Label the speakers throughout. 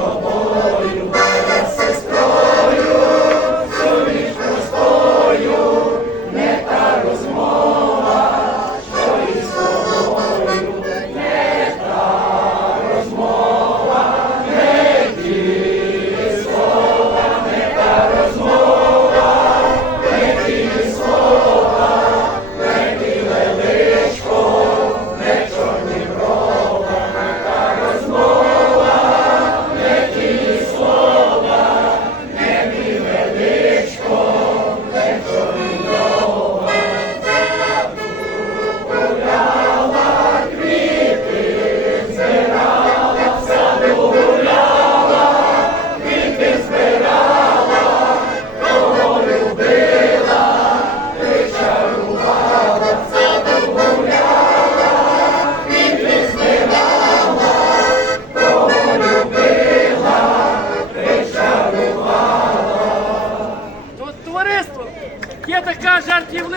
Speaker 1: Lord.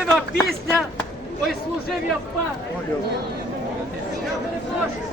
Speaker 1: Особлива пісня. Ой, служив я в пане. Я перепрошую.